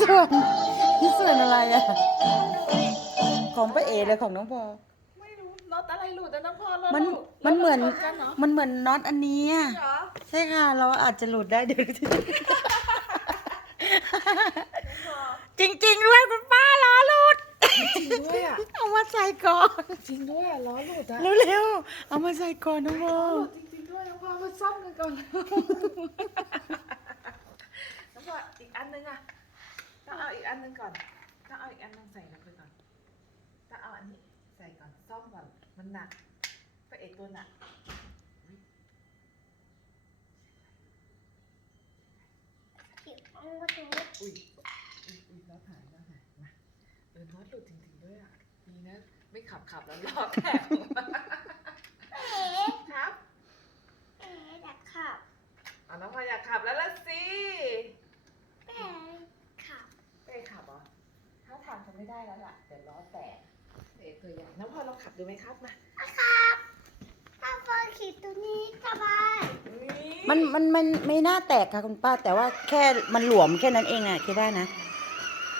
ส่วนชิ้นส่วนอะไรอะของป้าเอเลยของน้องพอไม่รู้น็อตอะไรหลุดแต่น้องพอแล้วมันหลุดมันเหมือนแล้วหลุดกันเหรอมันเหมือนน็อตอันนี้อะเหรอใช่ค่ะ เราอาจจะหลุดได้เดี๋ยวดูจริงๆด้วยคุณป้าล้อหลุด จริงด้วยอะเอามาใส่ก่อน จริงด้วยอะล้อหลุดอะเร็วๆ เอามาใส่ก่อนน้องพอ หลุดจริงๆด้วยน้องพอมาซ่อมกันก่อนน้องพออีกอันนึงอะต้ องเอาอีกอันนึงก่อน ต้องเอาอีกอันนึงใส่ลงไปก่อน ต้องเอาอันนี้ใส่ก่อนซ่อมก่อน มันหนักพระเอกตัวหนักอุ้ยอุ้ยอุ้ยล้อหายล้อหายมาเออน็อตหลุดจริงๆด้วยอะดีนะ ไม่ขับขับแล้วล้อแตกครับอะน้องพลอยอยากขับแล้วละสิเป้ขับเหรอถ้าทางจะ ไม่ได้แล้วล่ะเดี๋ยวล้อแตกเอ๋ตัวใหญ่น้องพลอยลองขับดูไหมครับมานี่มันมันมันไม่น่าแตกค่ะคุณป้า แต่ว่าแค่มันหลวมแค่นั้นเองอะคิดว่านะ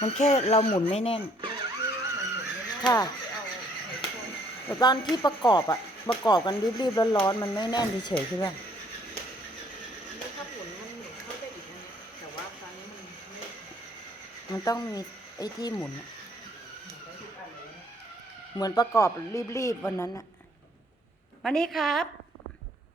มันแค่เราหมุนไม่แน่น ค่ะเอาไข่ต้มแต่ตอนที่ประกอบอะประกอบกันรีบๆร้อนๆมันไม่แน่นเฉยๆใช่ไหมนี่ถ้าหมุนมันหมุนเข้าได้อีกนะเนี่ยแต่ว่าตอนนี้มันไม่มันต้องมีไอ้ที่หมุนอะ เหมือนประกอบรีบๆวันนั้นอะมานี่ครับ